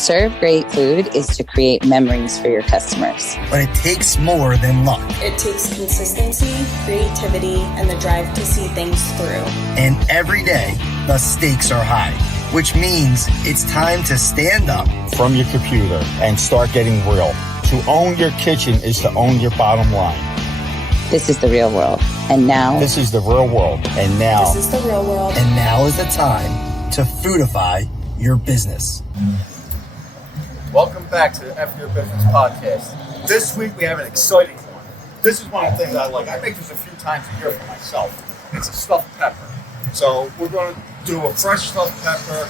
Serve great food is to create memories for your customers. But it takes more than luck. It takes consistency, creativity, and the drive to see things through. And every day, the stakes are high, which means it's time to stand up from your computer and start getting real. To own your kitchen is to own your bottom line. This is the real world. And now... This is the real world. And now... This is the real world. And now is the time to foodify your business. Welcome back to the F Your Business Podcast. This week we have an exciting one. This is one of the things I like. I make this a few times a year for myself. It's a stuffed pepper. So we're going to do a fresh stuffed pepper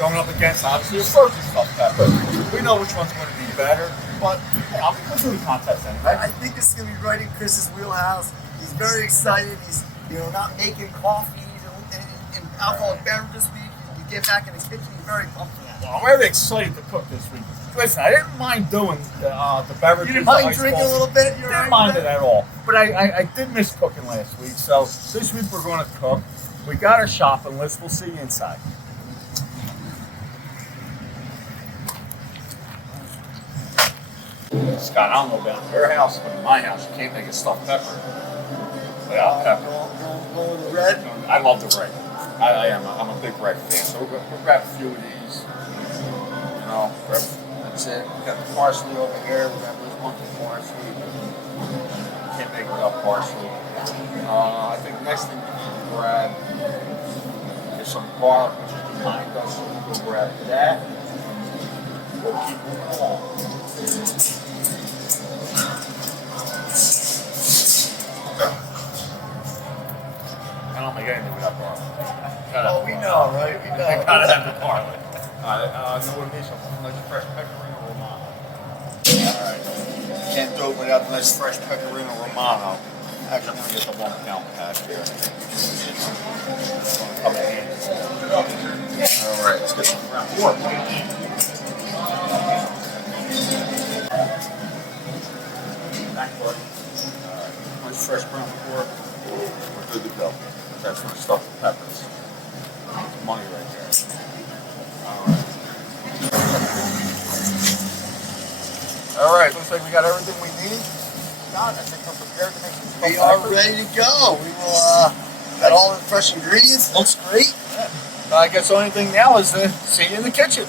going up against, obviously, a frozen stuffed pepper. We know which one's going to be better, but we'll do the contest anyway. I think this is going to be right in Chris's wheelhouse. He's very excited. He's not making coffees and alcoholic beverages this week. You get back in his kitchen, he's very pumped for that. Well, I'm very excited to cook this week. Listen, I didn't mind doing the beverages. You didn't mind drinking a little bit? I didn't mind it at all. But I did miss cooking last week, so this week we're going to cook. We got our shopping list. We'll see you inside. Scott, I don't know about your house, but in my house, you can't make a stuffed pepper without pepper. Going the red? I love the red. I'm a big red fan. So we'll grab a few of these. That's it. We got the parsley over here. We got this one for parsley. Can't make it without parsley. I think the next thing we need to grab is some garlic, which is behind us. So we'll grab that. We'll keep moving along. I don't make anything without garlic. Oh, we know, right? We know. I gotta have the garlic. I know what it means. Some nice fresh pecorino romano. Alright. Can't do it without the nice fresh pecorino romano. Actually, I'm gonna get the 1 pound pack here. Come in. Alright, let's get some ground pork. Back pork. Alright. Nice fresh ground pork. We're good to go. That's for the stuffed peppers. Money right there. All right, looks like we got everything we need. God, I think we're prepared to make some stuffed We are peppers. ready to go. We will got all the fresh ingredients. Looks great. Yeah. I guess the only thing now is to see you in the kitchen.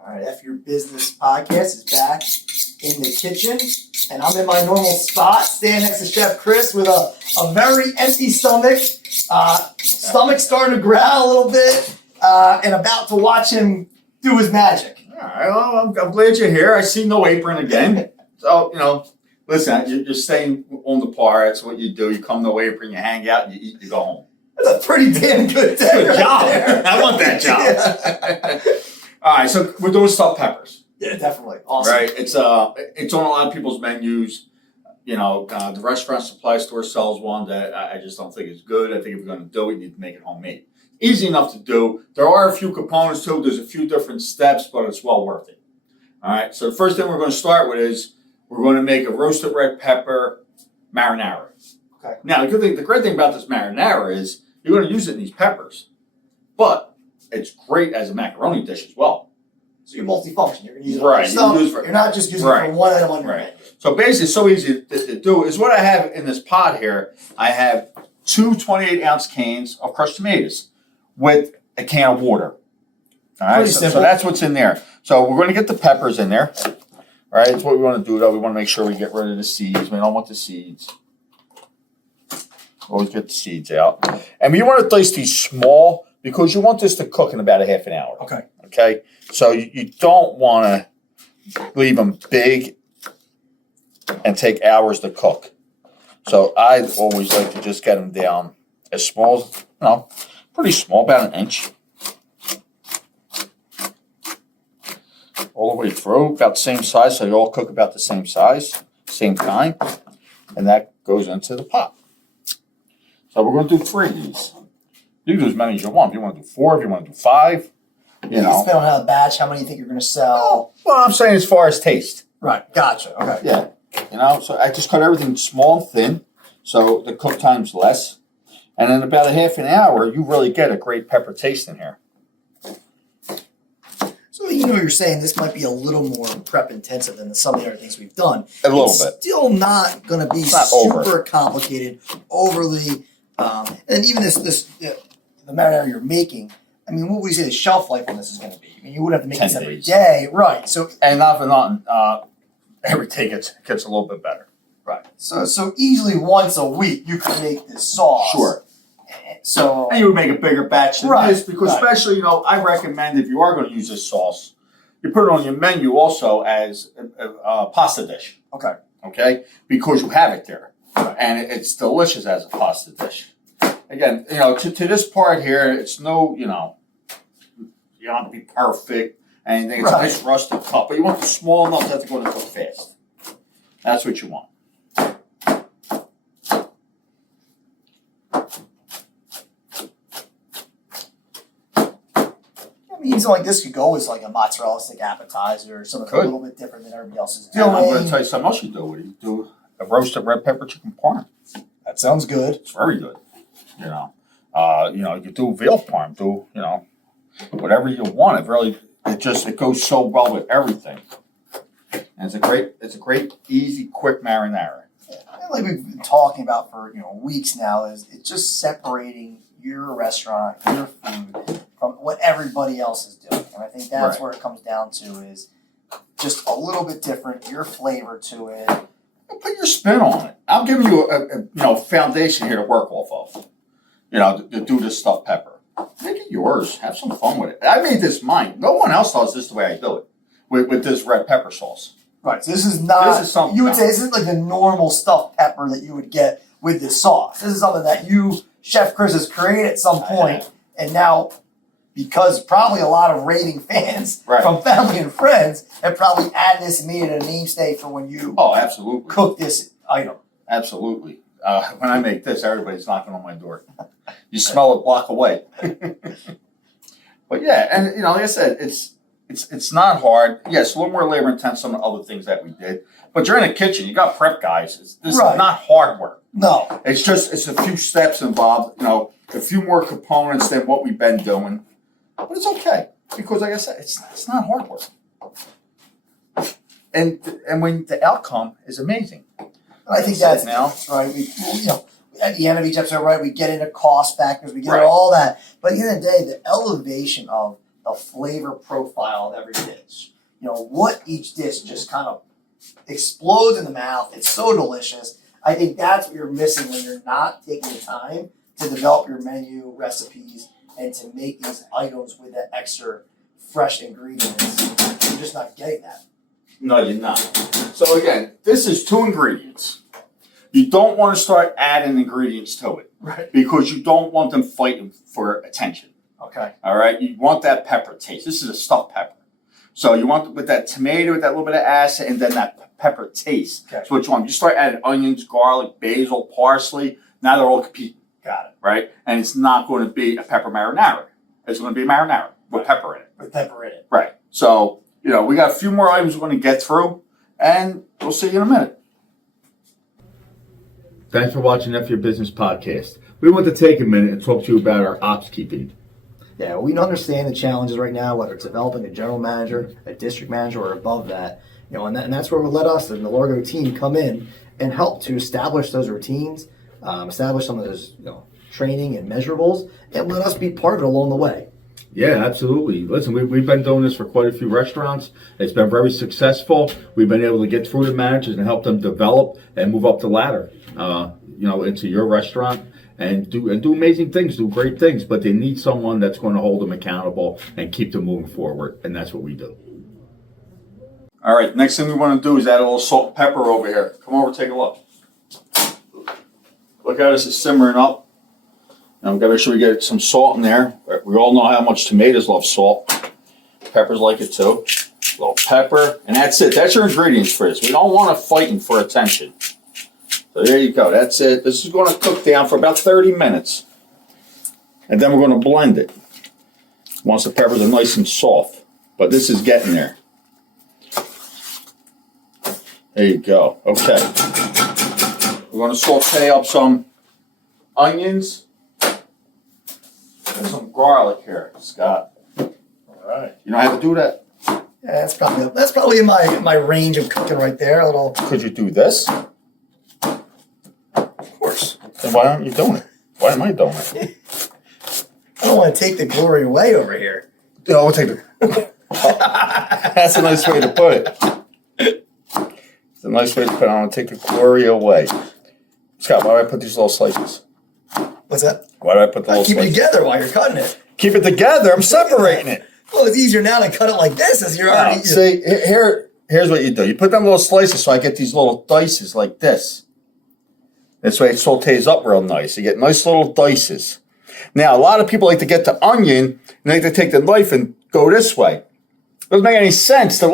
All right, F Your Business Podcast is back in the kitchen, and I'm in my normal spot, standing next to Chef Chris with a very empty stomach. Stomach starting to growl a little bit, and about to watch him do his magic. All right, well, I'm glad you're here. I see no apron again. So, listen, you're staying on the par. That's what you do. You come no apron, you hang out, you eat, you go home. That's a pretty damn good day. Good right job. there. I want that job. Yeah. All right, so we're doing stuffed peppers. Yeah, definitely. Awesome. Right, it's on a lot of people's menus. The restaurant supply store sells one that I just don't think is good. I think if you're going to do it, you need to make it homemade. Easy enough to do. There are a few components to it. There's a few different steps, but it's well worth it. All right, so the first thing we're going to start with is we're going to make a roasted red pepper marinara. Okay. Now, the great thing about this marinara is you're going to use it in these peppers, but it's great as a macaroni dish as well. So you're multifunction. You're going to use it Right, for yourself. you use it for- You're not just using it Right. for one item on your Right. menu. So basically, it's so easy to do is what I have in this pot here. I have two 28-ounce cans of crushed tomatoes with a can of water. All right, Pretty so simple. that's what's in there. So we're going to get the peppers in there. All right, that's what we want to do, though. We want to make sure we get rid of the seeds. We don't want the seeds. Always get the seeds out. And we want to dice these small because you want this to cook in about a half an hour. Okay. Okay? So you don't want to leave them big and take hours to cook. So I always like to just get them down as small as, pretty small, about an inch. All the way through, about the same size, so they all cook about the same size, same time. And that goes into the pot. So we're going to do 3 of these. You can do as many as you want. If you want to do 4, if you want to do 5, You know. Depending on how the batch, how many you think you're going to sell. Well, I'm saying as far as taste. Right. Gotcha. Okay. Yeah. So I just cut everything small and thin, so the cook time's less. And in about a half an hour, you really get a great pepper taste in here. So you're saying this might be a little more prep intensive than some of the other things we've done. A little it's bit. Still not going to be super complicated, overly, and even the marinara you're making. I mean, what would you say the shelf life on this is going to be? I mean, you wouldn't have to make this every day, right? So and not for nothing, every day gets a little bit better. Right. So easily once a week you could make this sauce. Sure. So and you would make a bigger batch than this because especially, I recommend if you are going to use this sauce, you put it on your menu also as a pasta dish. Okay. Okay? Because you have it there. Right. And it's delicious as a pasta dish. Again, to this part here, it's no, you don't have to be perfect. Anything. It's a nice rustic cup. But you want the small enough that it's going to cook fast. That's what you want. Something like this could go as like a mozzarella stick appetizer or something a little bit different than everybody else is doing. And I'm going to tell you something else you do. You do a roasted red pepper chicken parm. That sounds good. It's very good. You do veal parm. Do whatever you want. It goes so well with everything. And it's a great, easy, quick marinara. Like we've been talking about for weeks now, is it's just separating your restaurant, your food from what everybody else is doing. And I think that's where it comes down to is just a little bit different, your flavor to it. Put your spin on it. I'm giving you a foundation here to work off of. To do this stuffed pepper. Make it yours. Have some fun with it. I made this mine. No one else does this the way I do it with this red pepper sauce. Right. So this is not. This is something you would say this is like the normal stuffed pepper that you would get with this sauce. This is something that Chef Chris, has created at some point, and now, because probably a lot of raving fans from family and friends have probably added this and made it a namesake for when you absolutely cook this item. Absolutely. When I make this, everybody's knocking on my door. You smell it a block away. But yeah, and like I said, it's not hard. Yes, a little more labor intense than the other things that we did. But you're in a kitchen. You got prep guys. This is not hard work. No. It's a few steps involved. A few more components than what we've been doing. But it's okay because, like I said, it's not hard work. And when the outcome is amazing. I think that's right. We, at the end of each episode, we get into cost factors, we get into all that. But at the end of the day, the elevation of the flavor profile of every dish, what each dish just kind of explodes in the mouth. It's so delicious. I think that's what you're missing when you're not taking the time to develop your menu recipes and to make these items with that extra fresh ingredients. You're just not getting that. No, you're not. So again, this is 2 ingredients. You don't want to start adding ingredients to it. Right. Because you don't want them fighting for attention. Okay. All right? You want that pepper taste. This is a stuffed pepper. So you want with that tomato, with that little bit of acid, and then that pepper taste. Okay. So what you want. You start adding onions, garlic, basil, parsley. Now they're all competing. Got it. Right? And it's not going to be a pepper marinara. It's going to be a marinara with pepper in it. With pepper in it. Right. So, we got a few more items we're going to get through, and we'll see you in a minute. Thanks for watching F Your Business Podcast. We want to take a minute and talk to you about our ops keeping. Yeah, we understand the challenges right now, whether it's developing a general manager, a district manager, or above that. And that's where we'll let us and the Largo team come in and help to establish those routines, establish some of those training and measurables, and let us be part of it along the way. Yeah, absolutely. Listen, we've been doing this for quite a few restaurants. It's been very successful. We've been able to get through the managers and help them develop and move up the ladder, into your restaurant and do amazing things, do great things. But they need someone that's going to hold them accountable and keep them moving forward, and that's what we do. All right, next thing we want to do is add a little salt and pepper over here. Come over, take a look. Look how this is simmering up. Now we've got to make sure we get some salt in there. We all know how much tomatoes love salt. Peppers like it too. A little pepper, and that's it. That's your ingredients for this. We don't want to fighting for attention. So there you go. That's it. This is going to cook down for about 30 minutes. And then we're going to blend it. Once the peppers are nice and soft. But this is getting there. There you go. Okay. We're going to saute up some onions. There's some garlic here, Scott. All right. You know how to do that? Yeah, that's probably in my range of cooking right there. A little. Could you do this? Of course. Then why aren't you doing it? Why am I doing it? I don't want to take the glory away over here. You know, we'll take the. That's a nice way to put it. It's a nice way to put it. I want to take the glory away. Scott, why do I put these little slices? What's that? Why do I put the little Keep it slices? together while you're cutting it. Keep it together. I'm separating it. Well, it's easier now to cut it like this as you're already. See, here's what you do. You put them little slices so I get these little dices like this. This way it sautés up real nice. You get nice little dices. Now, a lot of people like to get the onion and they like to take the knife and go this way. Doesn't make any sense. The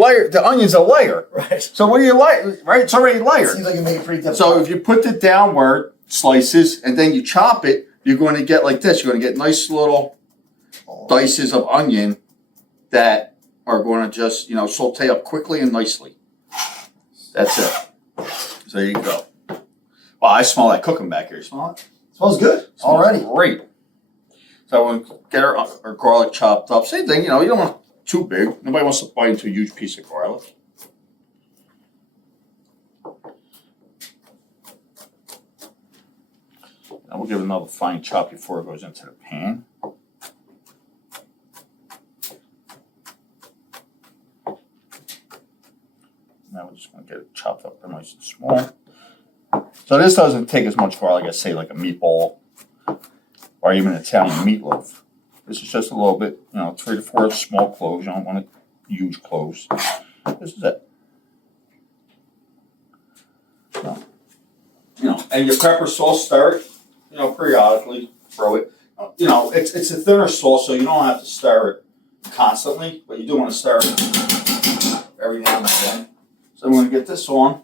onion's a layer. Right. So what do you like? Right? It's already layered. Seems like it made it pretty difficult. So if you put the downward slices and then you chop it, you're going to get like this. You're going to get nice little dices of onion that are going to just, saute up quickly and nicely. That's it. So there you go. Wow, I smell that cooking back here. Smell it? Smells good already. Great. So we'll get our garlic chopped up. Same thing, you don't want too big. Nobody wants to bite into a huge piece of garlic. Now we'll give it another fine chop before it goes into the pan. Now we're just going to get it chopped up nice and small. So this doesn't take as much garlic as, say, like a meatball or even an Italian meatloaf. This is just a little bit, 3 to 4 small cloves. You don't want it huge cloves. This is it. So, and your pepper sauce, stir it, periodically. Throw it. It's a thinner sauce, so you don't have to stir it constantly, but you do want to stir it every now and again. So I'm going to get this on.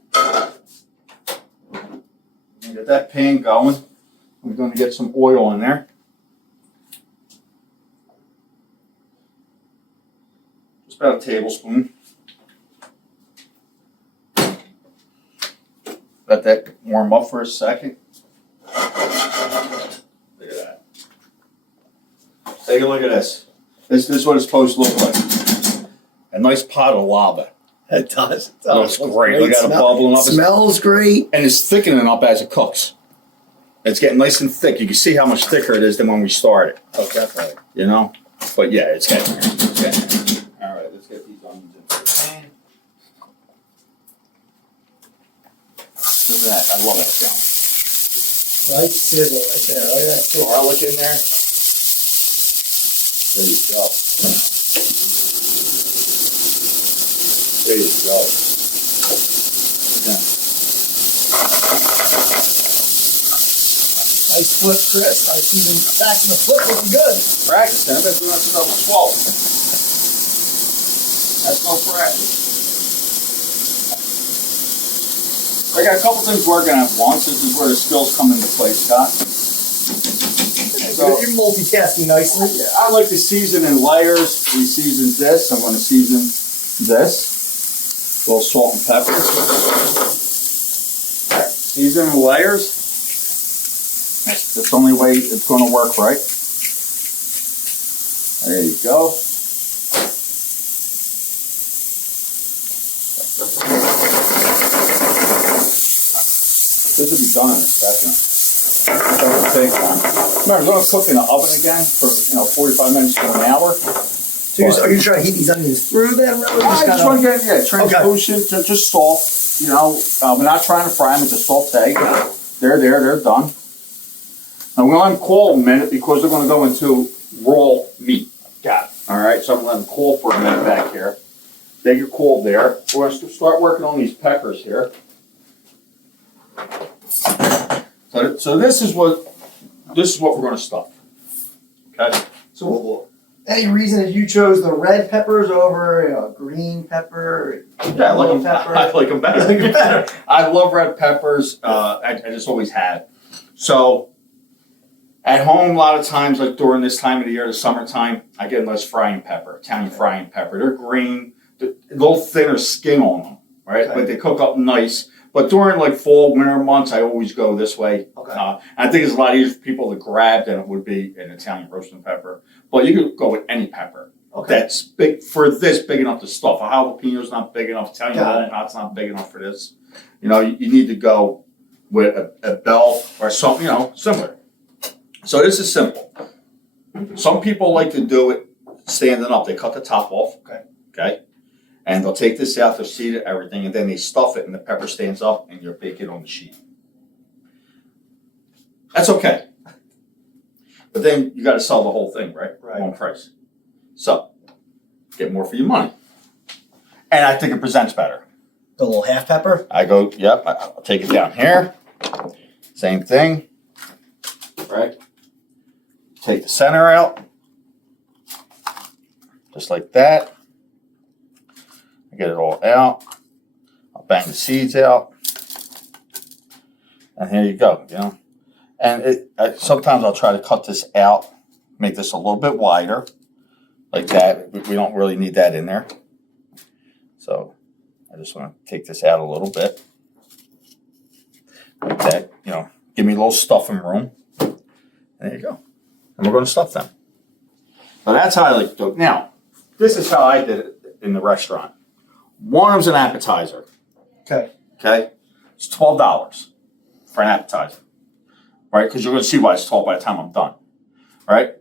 Get that pan going. We're going to get some oil in there. Just about a tablespoon. Let that warm up for a second. Look at that. Take a look at this. This is what it's supposed to look like. A nice pot of lava. It does. It Looks great. Look at it bubbling up. Smells great. And it's thickening up as it cooks. It's getting nice and thick. You can see how much thicker it is than when we started. Oh, definitely. But yeah, it's getting there. It's getting there. All right, let's get these onions into the pan. Look at that. I love that sound. Nice sizzle right there. Look at that. Garlic in there. There you go. There you go. Yeah. Nice flip, Chris. I see them back in the flip looking good. Practice, I've been doing that since I was 12. That's no practice. I got a couple things working at once. This is where the skills come into play, Scott. So, you're multitasking nicely. I like to season in layers. We seasoned this. I'm going to season this. A little salt and pepper. Season in layers. That's the only way it's going to work, right? There you go. This will be done in a second. It doesn't take long. Remember, we're going to cook in the oven again for 45 minutes to an hour. So are you trying to heat these onions through then? Really? I just want to get translucent, just soft. We're not trying to fry them; it's a saute. They're done. I'm going to let them cool a minute because they're going to go into raw meat. Got it. All right, so I'm going to let them cool for a minute back here. They get cooled there. We're going to start working on these peppers here. So this is what we're going to stuff. Okay. So any reason that you chose the red peppers over green pepper? Yeah, I like them. Pepper? I like them better. You like them better. I love red peppers. I just always had. So at home, a lot of times, like during this time of the year, the summertime, I get a nice frying pepper, Italian frying pepper. They're green, a little thinner skin on them, right? Okay. But they cook up nice. But during like fall, winter months, I always go this way. Okay. And I think it's a lot easier for people to grab than it would be an Italian roasted pepper. But you could go with any pepper. Okay. That's big for this, big enough to stuff. A jalapeno's not big enough. Italian Got it. walnut's not big enough for this. You know, you need to go with a bell or something, you know, similar. So this is simple. Some people like to do it standing up. They cut the top off. Okay. Okay. And they'll take this out, they'll seed it, everything, and then they stuff it, and the pepper stands up, and you're baking on the sheet. That's okay. But then you got to sell the whole thing, right? Right. One price. So, get more for your money. And I think it presents better. The little half pepper? I go, yep, I'll take it down here. Same thing. Right? Take the center out. Just like that. I get it all out. I'll bang the seeds out. And here you go, you know. And sometimes I'll try to cut this out, make this a little bit wider, like that. We don't really need that in there. So I just want to take this out a little bit, like that, you know, give me a little stuffing room. There you go. And we're going to stuff them. So that's how I like to do it. Now, this is how I did it in the restaurant. One of them's an appetizer. Okay. Okay? It's $12 for an appetizer. Right? Because you're going to see why it's 12 by the time I'm done. Right?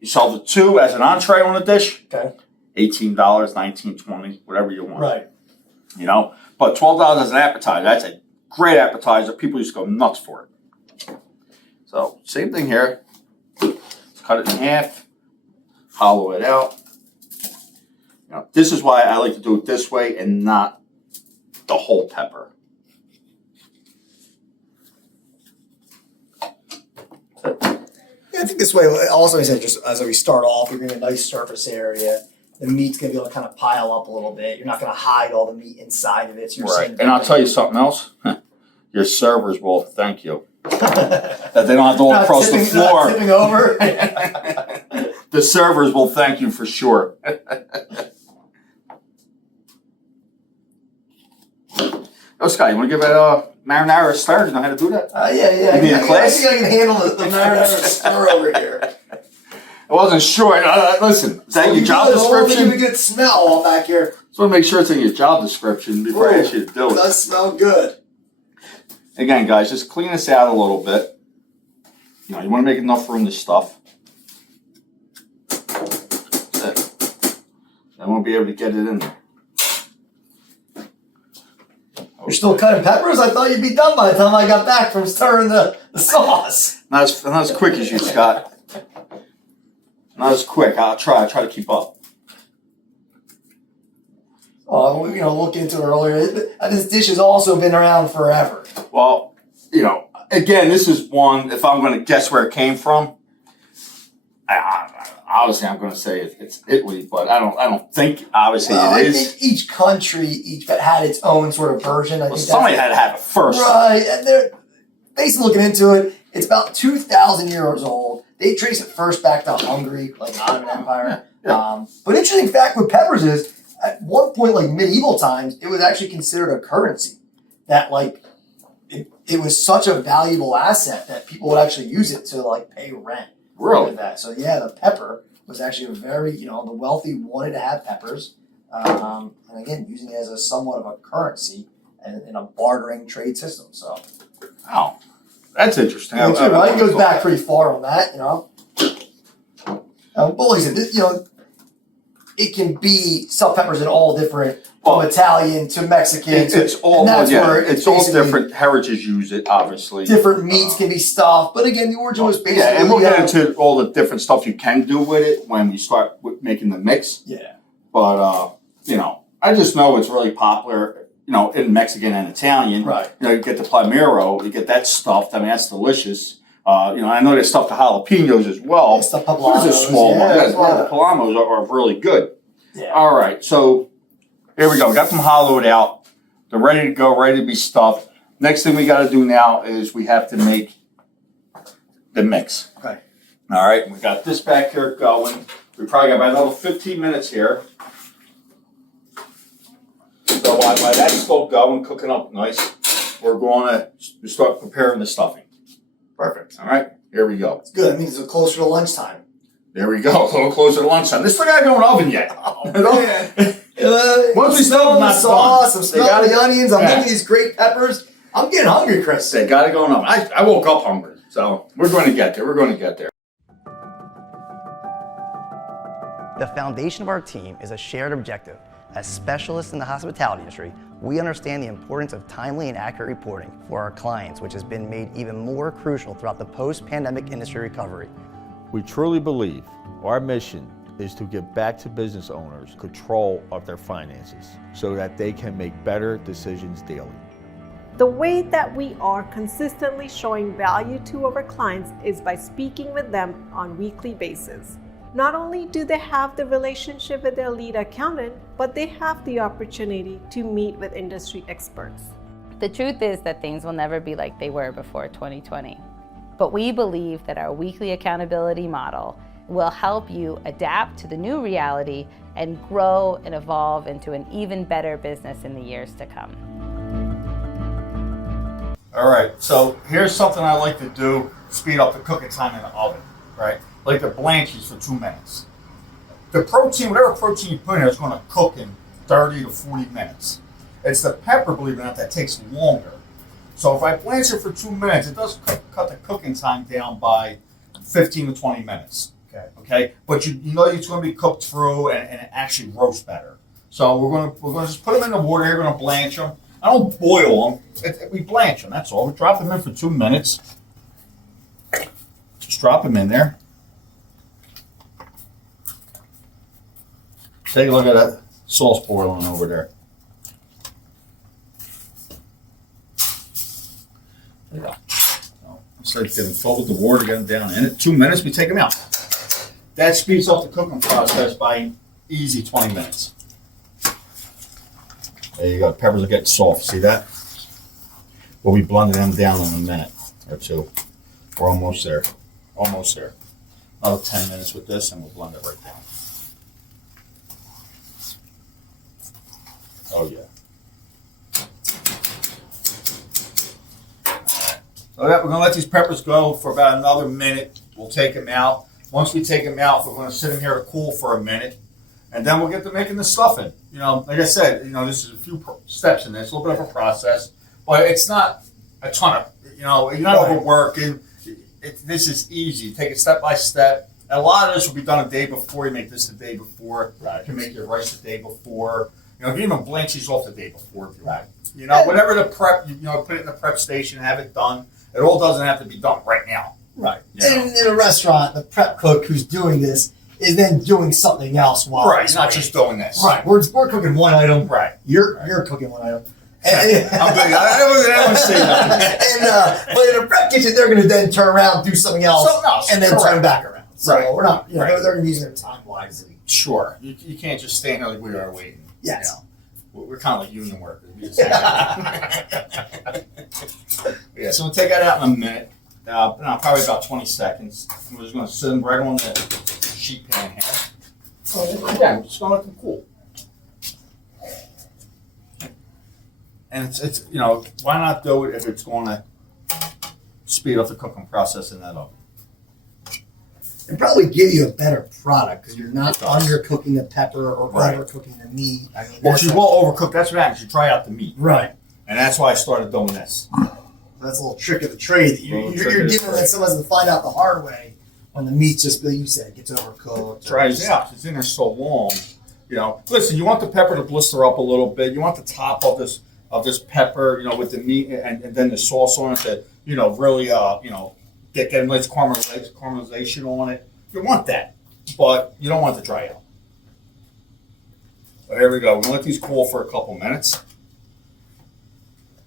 You sell the two as an entree on a dish. Okay. $18, $19, $20, whatever you want. Right. You know? But $12 as an appetizer, that's a great appetizer. People used to go nuts for it. So, same thing here. Let's cut it in half. Hollow it out. You know, this is why I like to do it this way and not the whole pepper. Yeah, I think this way, also I said, just as we start off, you're going to have a nice surface area. The meat's going to be able to kind of pile up a little bit. You're not going to hide all the meat inside of it. So you're Right. And I'll tell you something else. Your servers will thank you. That they don't have to all across the floor. Not tipping over. The servers will thank you for sure. Oh, Scott, you want to give a marinara a stir? You know how to do that? Yeah. You need a class? I think I can handle the marinara stir over here. I wasn't sure. Listen, is that your job description? Give a good smell all back here. Just want to make sure it's in your job description before I ask you to do It it. does smell good. Again, guys, just clean this out a little bit. You know, you want to make enough room to stuff. That's it. I won't be able to get it in there. You're still cutting peppers? I thought you'd be done by the time I got back from stirring the sauce. Not as quick as you, Scott. Not as quick. I'll try to keep up. Oh, look into it earlier. This dish has also been around forever. Well, again, this is one, if I'm going to guess where it came from, obviously I'm going to say it's Italy, but I don't think, obviously, it is. I think each country had its own sort of version. Well, somebody had to have it first. Right. And they're basically looking into it. It's about 2,000 years old. They trace it first back to Hungary, like Ottoman Empire. Yeah. But interesting fact with peppers is, at one point, like medieval times, it was actually considered a currency. That it was such a valuable asset that people would actually use it to pay rent. Really? With that. So yeah, the pepper was actually a very, the wealthy wanted to have peppers. And again, using it as a somewhat of a currency and in a bartering trade system. So. Wow. That's interesting. Yeah, it goes back pretty far on that, But like I said, it can be stuffed peppers in all different, from Italian to Mexican. It's all different. Heritage use it, obviously. Different meats can be stuffed, but again, the origin was basically. Yeah, and we'll get into all the different stuff you can do with it when we start making the mix. Yeah. But I just know it's really popular. In Mexican and Italian. Right. You get the palmero, you get that stuffed. I mean, that's delicious. I know they stuff the jalapenos as well. They stuff poblanos. Those are small ones. Yeah. The palamos are really good. Yeah. All right, so here we go. We got them hollowed out. They're ready to go, ready to be stuffed. Next thing we got to do now is we have to make the mix. Okay. All right, we got this back here going. We probably got about another 15 minutes here. So while that's still going, cooking up nice, we're going to start preparing the stuffing. Perfect. All right, here we go. It's good. That means it's closer to lunchtime. There we go. A little closer to lunchtime. This still got to go in the oven yet. Oh, man. Once we smell the sauce, I'm smelling the onions, I'm looking at these great peppers. I'm getting hungry, Chris. They got to go in the oven. I woke up hungry, so we're going to get there. We're going to get there. The foundation of our team is a shared objective. As specialists in the hospitality industry, we understand the importance of timely and accurate reporting for our clients, which has been made even more crucial throughout the post-pandemic industry recovery. We truly believe our mission is to give back to business owners control of their finances so that they can make better decisions daily. The way that we are consistently showing value to our clients is by speaking with them on a weekly basis. Not only do they have the relationship with their lead accountant, but they have the opportunity to meet with industry experts. The truth is that things will never be like they were before 2020. But we believe that our weekly accountability model will help you adapt to the new reality and grow and evolve into an even better business in the years to come. All right, so here's something I like to do, speed up the cooking time in the oven, right? Like the Blanching for 2 minutes. The protein, whatever protein you put in there is going to cook in 30 to 40 minutes. It's the pepper, believe it or not, that takes longer. So if I blanch it for 2 minutes, it does cut the cooking time down by 15 to 20 minutes. Okay, but you know it's going to be cooked through and it actually roast better. So we're going to just put them in the water here. We're going to blanch them. I don't boil them. We blanch them. That's all. We drop them in for 2 minutes. Just drop them in there. Take a look at that sauce boiling over there. There you go. So, instead of getting filled with the water, get them down in it. 2 minutes, we take them out. That speeds up the cooking process by easy 20 minutes. There you go. Peppers are getting soft. See that? We'll be blending them down in a minute or two. We're almost there. Almost there. Another 10 minutes with this, and we'll blend it right down. Oh yeah. So that we're gonna let these peppers go for about another minute. We'll take them out. Once we take them out, we're gonna sit them here to cool for a minute, and then we'll get to making the stuffing. You know, like I said, you know, this is a few steps in this, a little bit of a process, but it's not a ton of, you know, you're not overworking. This is easy. Take it step by step. And a lot of this will be done a day before. You make this the day before. Right. You can make your rice the day before. You know, even blanch these off the day before if you want. You know, whatever the prep, you know, put it in the prep station, have it done. It all doesn't have to be done right now. Right. You know? In a restaurant, the prep cook who's doing this is then doing something else while Right, not just doing this. Right. We're cooking one item. Right. You're cooking one item. I'm big. I don't say nothing. But in a prep kitchen, they're going to then turn around, do something else, and then turn back around. So we're not, you know, they're going to be using their time wisely. Sure. You can't just stand there like we are waiting. Yes. You know? We're kind of like union workers. We just yeah, so we'll take that out in a minute. Probably about 20 seconds. And we're just going to sit them right on the sheet pan here. Yeah, we're just going to let them cool. And it's you know, why not do it if it's going to speed up the cooking process in that oven? And probably give you a better product because you're not undercooking the pepper or overcooking the meat. I mean, Well, you will overcook. That's what happens. You try out the meat. Right. And that's why I started doing this. That's a little trick of the trade. That you're giving that someone to find out the hard way when the meat's just, like you said, gets overcooked. Dries out. It's in there so long. You know, listen, you want the pepper to blister up a little bit. You want the top of this pepper, you know, with the meat and then the sauce on it to, you know, really, you know, get a nice caramelization on it. You want that, but you don't want it to dry out. So here we go. We're going to let these cool for a couple minutes,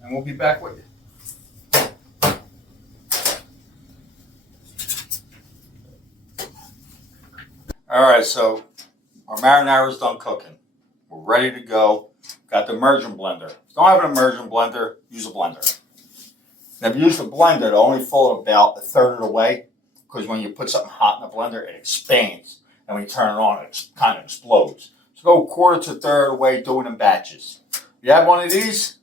and we'll be back with you. All right, so our marinara is done cooking. We're ready to go. Got the immersion blender. If you don't have an immersion blender, use a blender. Now, if you use the blender, it'll only fill it about a third of the way, because when you put something hot in the blender, it expands. And when you turn it on, it kind of explodes. So go quarter to a third of the way, do it in batches. You have one of these,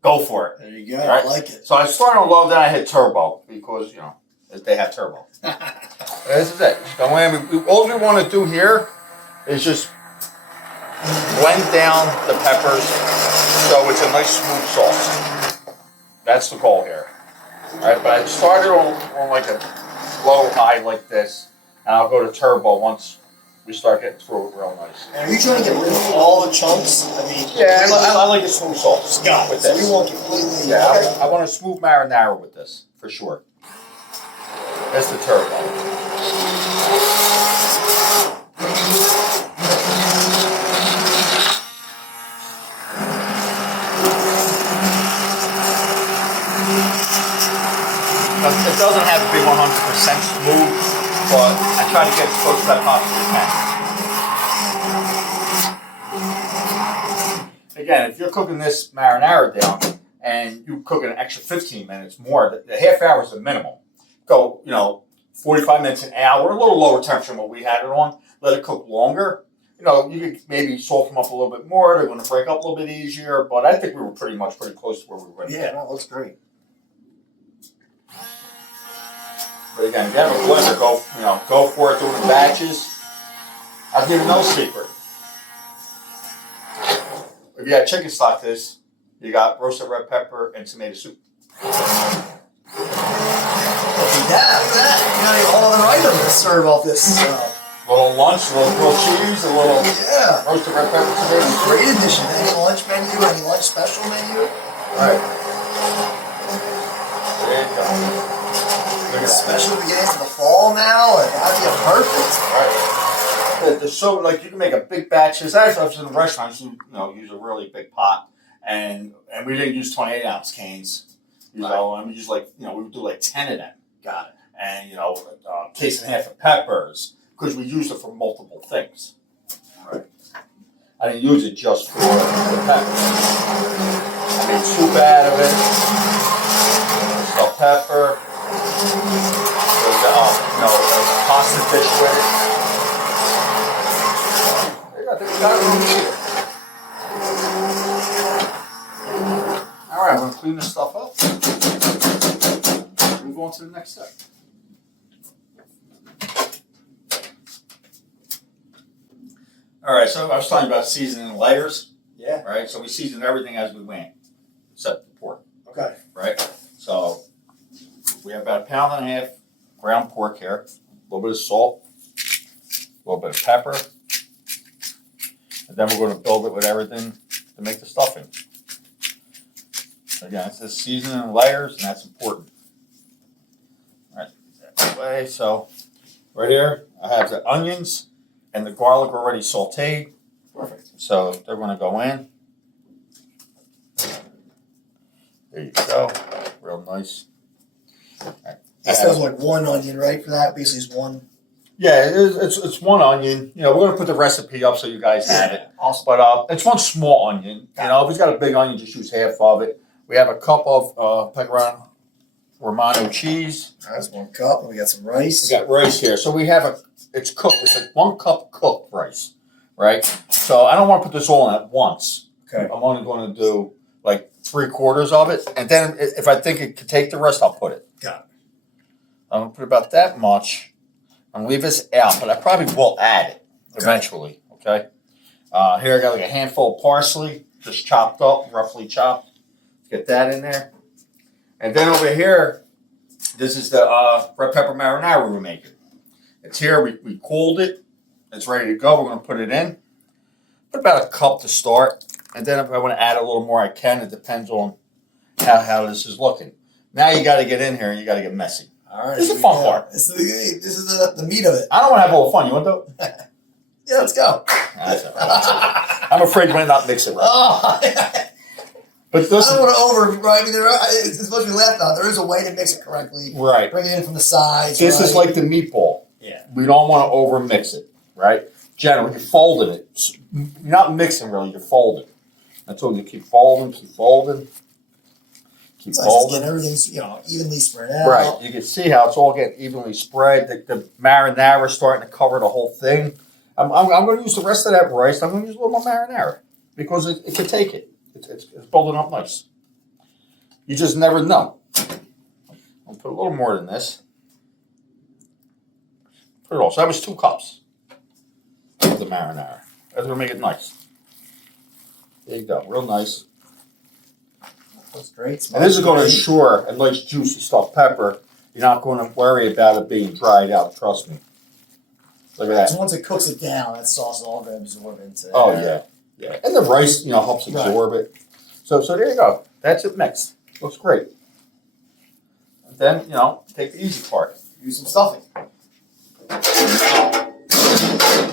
go for it. There you go. Right? I like it. So I started on low, then I hit turbo because, they have turbo. This is it. Go in. All we want to do here is just blend down the peppers so it's a nice smooth sauce. That's the goal here. All right, but I started on like a low high like this, and I'll go to turbo once we start getting through it real nice. And are you trying to get rid of all the chunks? Yeah, I like a smooth sauce. Got it. With So this. you want completely. Yeah, Okay. I want a smooth marinara with this for sure. That's the turbo. It doesn't have to be 100% smooth, but I try to get as close to that possible can. Again, if you're cooking this marinara down and you cook it an extra 15 minutes more, the half hour is the minimum. Go, 45 minutes, an hour, a little lower temperature than what we had it on. Let it cook longer. You could maybe salt them up a little bit more. They're going to break up a little bit easier, but I think we were pretty close to where we were. Yeah, no, looks great. But again, if you have a blender, go for it, do it in batches. I'll give you no secret. If you had chicken stock this, you got roasted red pepper and tomato soup. That. All other items to serve off this. A little lunch, a little grilled cheese, a little roasted red pepper, tomato soup. Great addition. Any lunch menu, any lunch special menu? All right. There you go. Especially when we get into the fall now, and that'd be perfect. Right. You can make a big batch. As I was in the restaurants, use a really big pot, and we didn't use 28-ounce cans. We use we would do like 10 of them. Got it. And a case and a half of peppers because we used it for multiple things. Right. I didn't use it just for the peppers. I made soup out of it. Salt pepper. A pasta dish with it. I think we got it over here. All right, I'm going to clean this stuff up. Move on to the next step. All right, so I was talking about seasoning layers. Yeah. Right, so we season everything as we went, except the pork. Okay. Right, so we have about 1.5 pounds ground pork here, a little bit of salt, a little bit of pepper, and then we're going to build it with everything to make the stuffing. Again, it's just seasoning in layers, and that's important. All right, that way. So right here, I have the onions and the garlic already sauteed. Perfect. So they're going to go in. There you go. Real nice. Right. That sounds like one onion, right? For that, basically, is one. Yeah, it's one onion. We're going to put the recipe up so you guys have it. Awesome. But it's one small onion. If it's got a big onion, just use half of it. We have a cup of pecorino romano cheese. That's 1 cup. And we got some rice. We got rice here. So we have it's cooked. It's like 1 cup cooked rice, right? So I don't want to put this all in at once. Okay. I'm only going to do like 3/4 of it. And then if I think it could take the rest, I'll put it. Got it. I'm going to put about that much. I'm going to leave this out, but I probably will add it eventually, okay? Here I got like a handful of parsley, just chopped up, roughly chopped. Get that in there. And then over here, this is the red pepper marinara we're making. It's here. We cooled it. It's ready to go. We're going to put it in. Put about 1 cup to start. And then if I want to add a little more, I can. It depends on how this is looking. Now you got to get in here and you got to get messy. All right. This is the fun part. This is the meat of it. I don't want to have all the fun. You want to do it? Yeah, let's go. That's all right. I'm afraid you might not mix it right. Oh, But I don't want to right? I mean, it's supposed to be laughed at. There is a way to mix it correctly. Right. Bring it in from the sides. This is like the meatball. Yeah. We don't want to over mix it, right? Generally, you're folding it. You're not mixing really, you're folding. I told you, keep folding, keep folding. Keep folding. Again, everything's evenly spread out. Right. You can see how it's all getting evenly spread. The marinara is starting to cover the whole thing. I'm going to use the rest of that rice. I'm going to use a little more marinara because it can take it. It's building up nice. You just never know. I'll put a little more than this. Put it all. So that was 2 cups of the marinara. That's gonna make it nice. There you go, real nice. That's great. And this is going to ensure a nice juicy stuffed pepper. You're not going to worry about it being dried out. Trust me. Look at that. So once it cooks it down, that sauce is all going to absorb into it. Oh yeah, yeah. And the rice, helps absorb it. So there you go. That's it mixed. Looks great. And then take the easy part. Use some stuffing.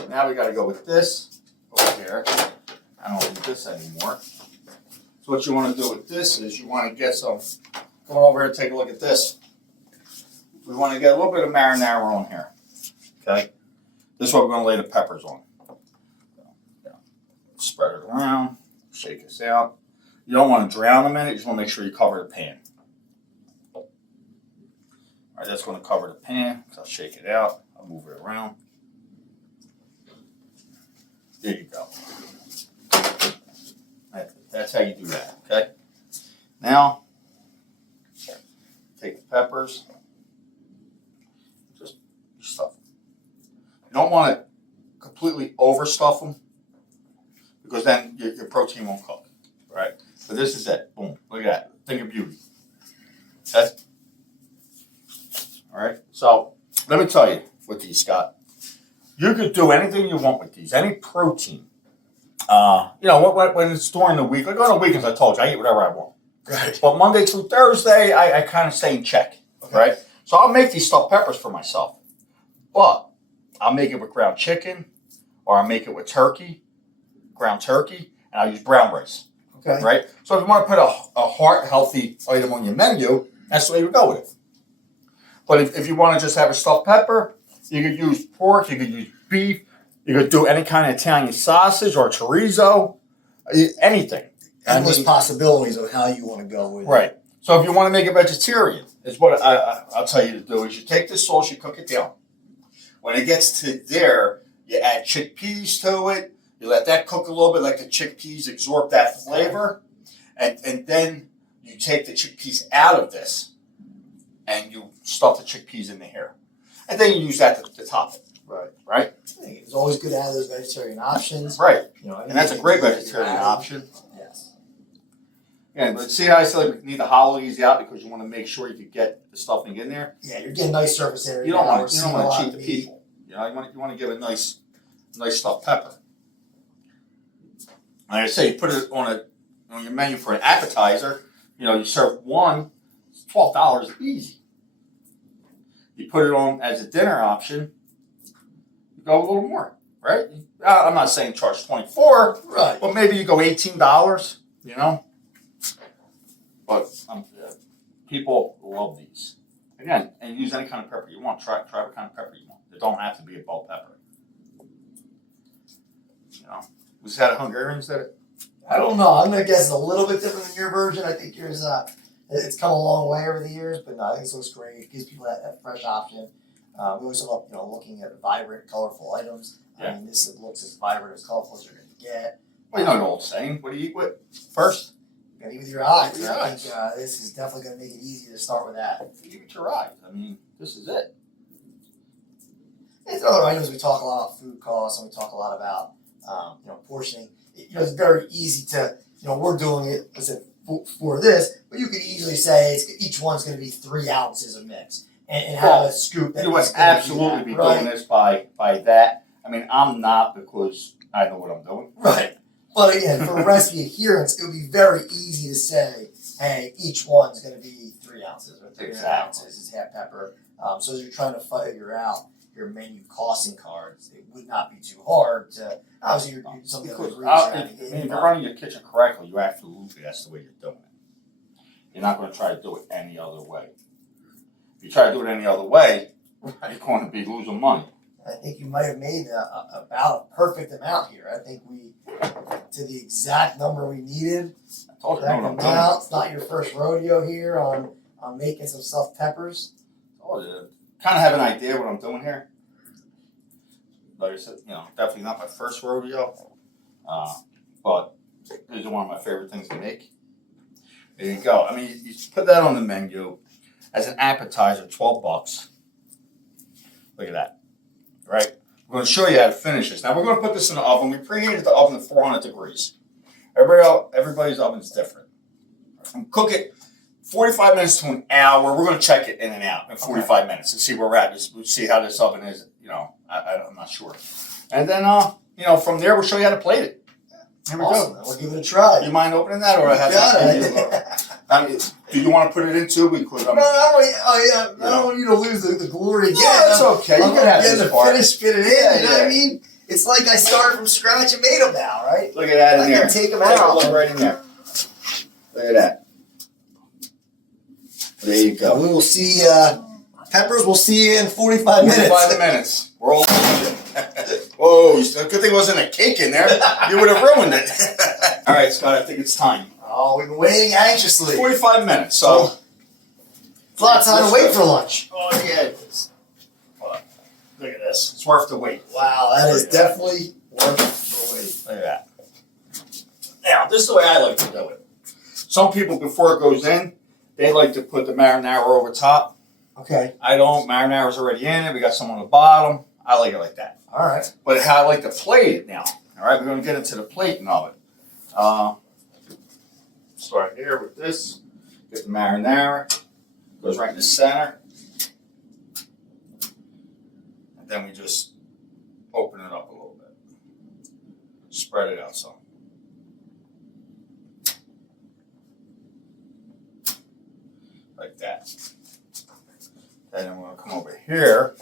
Now we got to go with this over here. I don't need this anymore. So what you want to do with this is you want to get some. Come over here and take a look at this. We want to get a little bit of marinara on here. Okay. This is what we're going to lay the peppers on. Spread it around. Shake this out. You don't want to drown them in it. You just want to make sure you cover the pan. All right, that's going to cover the pan. So I'll shake it out. I'll move it around. There you go. That's how you do that, okay? Now, take the peppers. Just stuff them. You don't want to completely overstuff them because then your protein won't cook, right? So this is it. Boom. Look at that. Think of beauty. Okay? All right? So, let me tell you with these, Scott. You could do anything you want with these. Any protein. When it's during the week, like on the weekends, I told you, I eat whatever I want. Right. But Monday through Thursday, I kind of stay in check, right? So I'll make these stuffed peppers for myself. But I'll make it with ground chicken, or I'll make it with turkey, ground turkey, and I'll use brown rice, right? So if you want to put a heart-healthy item on your menu, that's the way you go with it. But if you want to just have a stuffed pepper, you could use pork, you could use beef, you could do any kind of Italian sausage or chorizo, anything. Endless possibilities of how you want to go with it. Right. So if you want to make it vegetarian, is what I'll tell you to do is you take this sauce, you cook it down. When it gets to there, you add chickpeas to it. You let that cook a little bit, let the chickpeas absorb that flavor. And then you take the chickpeas out of this and you stuff the chickpeas in the here. And then you use that to top it. Right? It's always good to have those vegetarian options. Right. And that's a great vegetarian option. Yes. Yeah, but see how I said we need to hollow these out because you want to make sure you can get the stuffing in there. Yeah, you're getting nice surface area. You don't want to cheat the people. You want to give a nice stuffed pepper. Like I say, you put it on your menu for an appetizer. You serve one, it's $12 easy. You put it on as a dinner option. You go a little more, right? I'm not saying charge $24, right? But maybe you go $18. But people love these. Again, and use any kind of pepper you want. Try what kind of pepper you want. It don't have to be a bell pepper. Was that a Hungarian that it? I don't know. I'm gonna guess it's a little bit different than your version. I think yours it's come a long way over the years, but no, I think this looks great. It gives people that fresh option. We always love looking at vibrant, colorful items. Yeah. I mean, this looks as vibrant, as colorful as you're gonna get. Well, you know the old saying. What do you eat with first? You gotta eat with your eyes. With your I eyes. think this is definitely gonna make it easy to start with that. Eat with your eyes. I mean, this is it. There's other items. We talk a lot about food costs, and we talk a lot about portioning. It's very easy to we're doing it for this, but you could easily say each one's going to be 3 ounces of mix and have a scoop. You would absolutely be doing this by that. I mean, I'm not because I know what I'm doing. Right. But again, for recipe adherence, it would be very easy to say, hey, each one's going to be 3 ounces or 3 ounces is half pepper. So as you're trying to figure out your menu costing cards, it would not be too hard to. Obviously, you're something if you're running your kitchen correctly, you absolutely that's the way you're doing it. You're not going to try to do it any other way. If you try to do it any other way, you're going to be losing money. I think you might have made about a perfect amount here. I think we, to the exact number we needed. I told you what I'm doing. It's not your first rodeo here on making some stuffed peppers. Oh, yeah. Kind of have an idea what I'm doing here. Like I said, definitely not my first rodeo. But These are one of my favorite things to make. There you go. I mean, you put that on the menu as an appetizer, $12. Look at that. Right? We're going to show you how to finish this. Now, we're going to put this in the oven. We preheated the oven to 400 degrees. Everybody's oven is different. And cook it 45 minutes to an hour. We're going to check it in and out in 45 minutes and see where we're at. We'll see how this oven is. I'm not sure. And then, from there, we'll show you how to plate it. Here we go. We'll give it a try. You mind opening that, or I have to? Do you want to put it into? We could. No, I don't want you to lose the glory again. No, that's okay. You can have this part. Fit it in. You know what I mean? It's like I started from scratch and made them now, right? Look at that in there. I can take them out. Look right in there. Look at that. There you go. We will see. Peppers, we'll see you in 45 minutes. 45 minutes. We're all Whoa, good thing there wasn't a cake in there. You would have ruined it. All right, Scott, I think it's time. Oh, we've been waiting anxiously. 45 minutes, so. It's a lot of time to wait for lunch. Oh, yeah, it is. Look at this. It's worth the wait. Wow, that is definitely worth the wait. Look at that. Now, this is the way I like to do it. Some people, before it goes in, they like to put the marinara over top. Okay. I don't. Marinara's already in it. We got some on the bottom. I like it like that. All right. But how I like to plate it now. All right, we're going to get into the plating of it. Start here with this. Get the marinara. Goes right in the center. And then we just open it up a little bit. Spread it out some. Like that. And then we're going to come over here.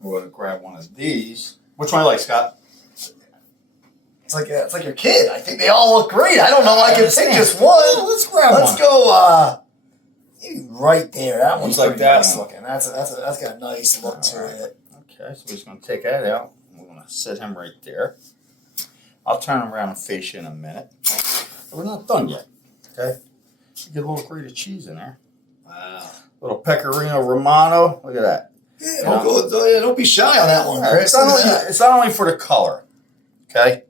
We're going to grab one of these. Which one do you like, Scott? It's like your kid. I think they all look great. I don't know. I can pick just one. Well, let's grab one. Let's go. Right there. That one's like pretty that nice one. looking. That's got a nice look to it. Okay, so we're just going to take that out. We're going to set him right there. I'll turn him around and face you in a minute. But we're not done yet. Okay. Get a little grated cheese in there. Wow. Little pecorino romano. Look at that. Yeah, don't be shy on that one, Chris. It's not only for the color. Okay.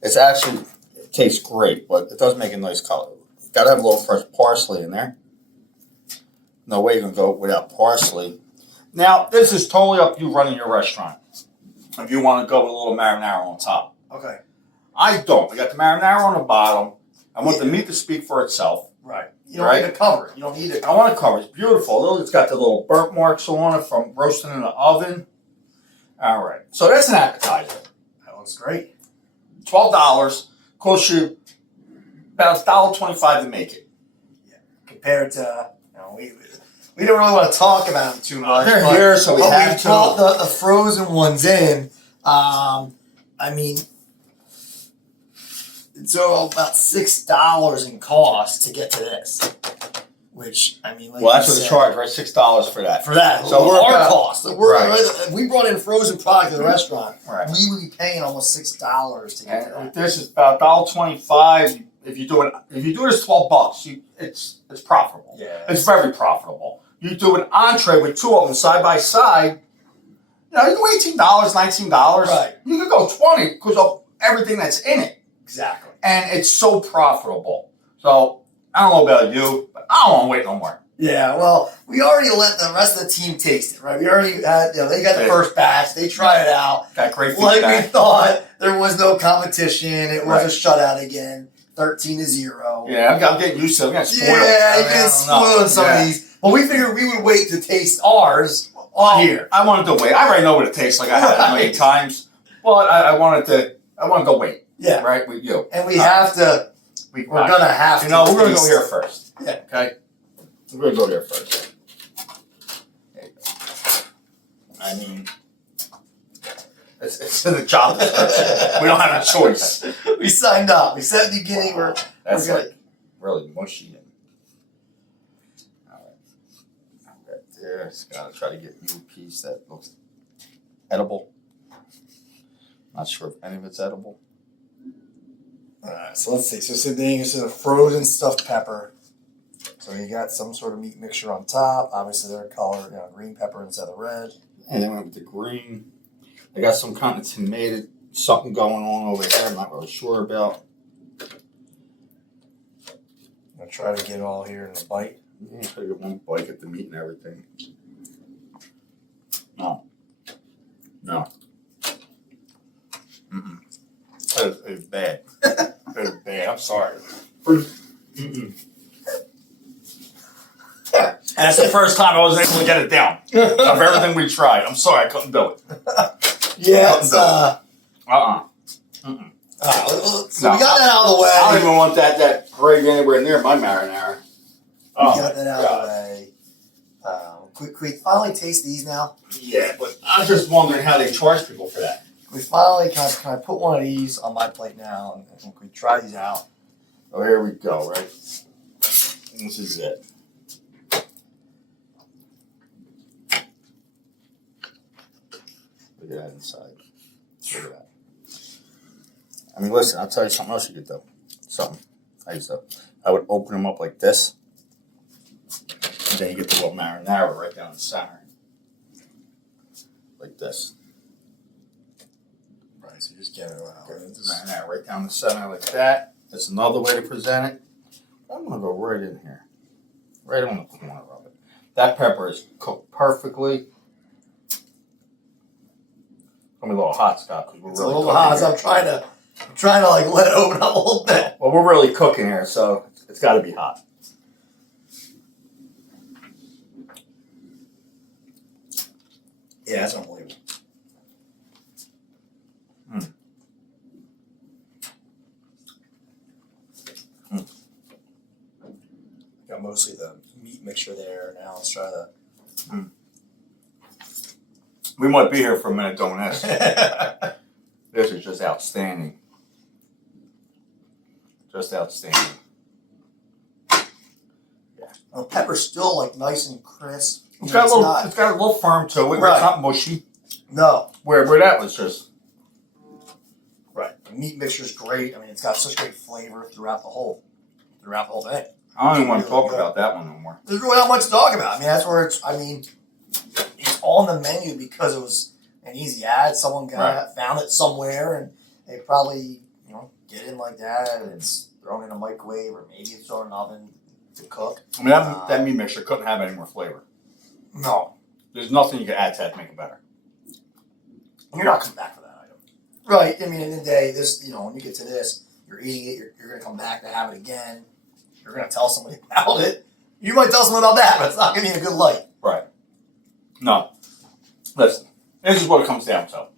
It's actually, it tastes great, but it does make a nice color. Got to have a little fresh parsley in there. No way you're going to go without parsley. Now, this is totally up to you running your restaurant. If you want to go with a little marinara on top. Okay. I don't. I got the marinara on the bottom. I want the meat to speak for itself. Right. You don't need to cover it. You don't need it. I want to cover it. It's beautiful. It's got the little burnt marks on it from roasting in the oven. All right. So that's an appetizer. That looks great. $12. Costs you about $1.25 to make it. Yeah. Compared to, we don't really want to talk about them too much. They're here, so we have to. brought the frozen ones in. I mean, it's about $6 in cost to get to this. Which, I mean, like that's what the charge, right? $6 for that. For that. So we're our cost. Right. We brought in frozen product to the restaurant. Right. We would be paying almost $6 to get that. This is about $1.25. If you do this $12, it's profitable. Yeah. It's very profitable. You do an entree with two of them side by side. You go $18, $19. Right. You could go $20 because of everything that's in it. Exactly. And it's so profitable. So I don't know about you, but I don't want to wait no more. Yeah, well, we already let the rest of the team taste it, right? We already had, they got the first batch. They tried it out. Got great feedback. Like we thought, there was no competition. It was a shutout again, 13-0. Yeah, I'm getting used to it. I'm getting spoiled. Yeah, you're getting spoiled in some of these. But we figured we would wait to taste ours on here. I wanted to wait. I already know what it tastes like. I had it 8 times. But I wanted to go wait. Yeah. Right, with you. And we have to, we're going to have to. We're going to go here first. Yeah. Okay? We're going to go here first. There you go. I mean, it's in the job description. We don't have a choice. We signed up. We said at the beginning That's we're like really mushy. All right there. Just got to try to get you a piece that looks edible. Not sure if any of it's edible. Alright, so let's see. So this is a frozen stuffed pepper. So you got some sort of meat mixture on top. Obviously, they're colored, green pepper instead of red. And then with the green, I got some kind of something going on over here I'm not really sure about. I'll try to get it all here in a bite. Yeah, try to get one bite at the meat and everything. No. Mm-mm. That is bad. That is bad. I'm sorry. Mm-mm. And that's the first time I was able to get it down of everything we tried. I'm sorry, I couldn't do it. Yeah, it's Mm-mm. so we got that out of the way. I don't even want that gravy anywhere near my marinara. We got that out of the way. Can we finally taste these now? Yeah, but I was just wondering how they charge people for that. We finally can I put one of these on my plate now and we try these out? Oh, here we go, right? This is it. Look at that inside. Look at that. I mean, listen, I'll tell you something else you could do. I would open them up like this. And then you get the little marinara right down the center. Like this. Right, so you just get it out. Marinara right down the center like that. That's another way to present it. I'm going to go right in here. Right on the corner of it. That pepper is cooked perfectly. Give me a little hot, Scott, because we're It's really a little cooking hot, so I'm trying to like let it open up a little bit. Well, we're really cooking here, so it's got to be hot. Yeah, that's unbelievable. Got mostly the meat mixture there. Now let's try the. We might be here for a minute doing this. This is just outstanding. Just outstanding. The pepper's still like nice and crisp. It's got a little firm to it. Right. It's not mushy. No. Where that was just. Right. The meat mixture's great. I mean, it's got such great flavor throughout the whole thing. I don't even want to talk about that one no more. There's really not much to talk about. I mean, that's where it's on the menu because it was an easy ad. Someone found it somewhere and they probably, get it in like that and it's thrown in a microwave or maybe it's thrown in an oven to cook. I mean, that meat mixture couldn't have any more flavor. No. There's nothing you can add to that to make it better. You're not coming back for that item. Right. I mean, in the day, this, when you get to this, you're eating it, you're going to come back to have it again. You're going to tell somebody about it. You might tell someone about that, but it's not going to be in a good light. Right. No. Listen, this is what it comes down to.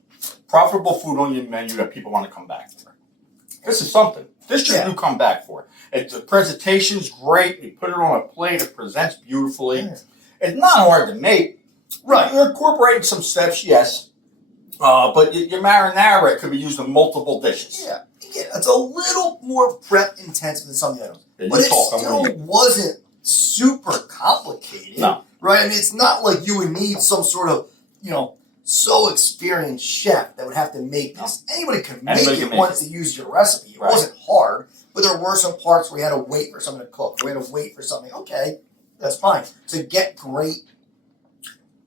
Profitable food on your menu that people want to come back for. This is something. This should you come back for. The presentation's great. You put it on a plate. It presents beautifully. Yeah. It's not hard to make. Right. You're incorporating some steps, yes. But your marinara could be used in multiple dishes. Yeah. It's a little more prep intensive than some of the items. Yeah, but it still wasn't super complicated. No. Right? I mean, it's not like you would need some sort of, so experienced chef that would have to make this. Anybody could make it once they use your recipe. It wasn't hard, but there were some parts where you had to wait for something to cook. We had to wait for something. Okay, that's fine. To get great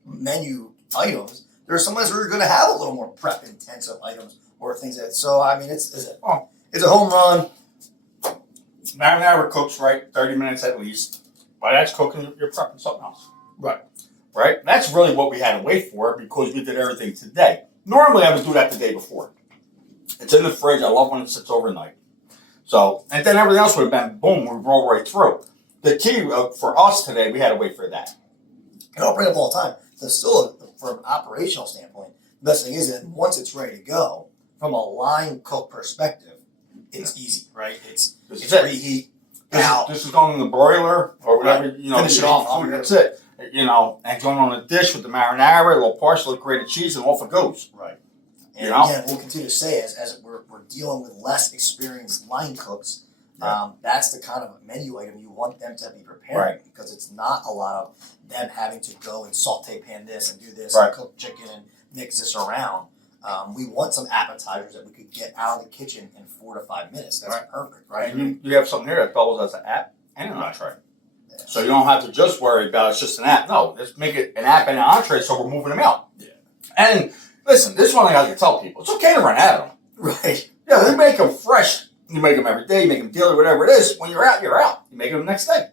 menu items, there are some ways where you're going to have a little more prep intensive items or things like that. So, I mean, it's a home run. Marinara cooks right 30 minutes at least. While that's cooking, you're prepping something else. Right? That's really what we had to wait for because we did everything today. Normally, I would do that the day before. It's in the fridge. I love when it sits overnight. So, and then everything else would have been, boom, we roll right through. The key for us today, we had to wait for that. I don't bring it up all the time. So still, from an operational standpoint, the best thing is that once it's ready to go, from a line cook perspective, it's easy, right? It's reheat. This is going in the broiler or whatever, Finish it off. That's it. And going on a dish with the marinara, a little parsley, grated cheese, and off it goes. Right. And again, we'll continue to say as we're dealing with less experienced line cooks, that's the kind of menu item you want them to be preparing because it's not a lot of them having to go and saute pan this and do this and cook chicken and mix this around. We want some appetizers that we could get out of the kitchen in 4 to 5 minutes. That's perfect, right? And you have something here that doubles as an app and an entree. So you don't have to just worry about it's just an app. No, let's make it an app and an entree so we're moving them out. Yeah. And listen, this is one thing I can tell people. It's okay to run out of them. Right. Yeah, they make them fresh. You make them every day, you make them daily, whatever it is. When you're out, you're out. You make them the next day.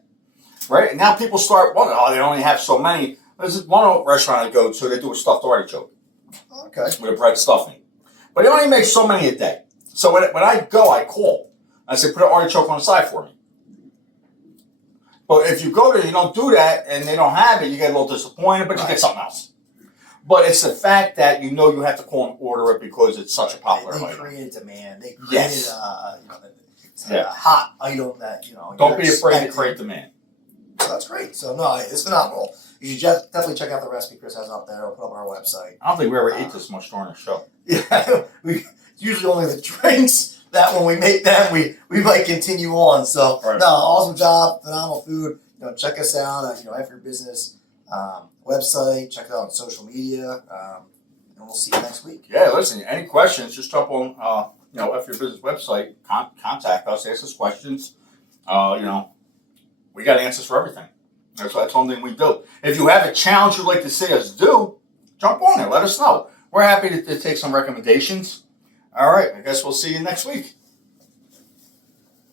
Right? And now people start wondering, oh, they only have so many. There's one restaurant I go to, they do a stuffed artichoke. Okay. With a bread stuffing. But they only make so many a day. So when I go, I call. I say, put an artichoke on the side for me. But if you go there, you don't do that, and they don't have it, you get a little disappointed, but you get something else. But it's the fact that you know you have to call and order it because it's such a popular They item. created demand. They created Yes. a hot item that, Don't be afraid to create demand. So that's great. So, no, it's phenomenal. You should just definitely check out the recipe Chris has up there. I'll put up on our website. I don't think we ever ate this much during the show. Yeah, it's usually only the drinks that when we make them, we might continue on. So, Right. no, awesome job, phenomenal food. Check us out on, F Your Business website. Check it out on social media. And we'll see you next week. Yeah, listen, any questions, just jump on, F Your Business website, contact us, ask us questions. We got answers for everything. That's one thing we do. If you have a challenge you'd like to see us do, jump on there. Let us know. We're happy to take some recommendations. All right, I guess we'll see you next week.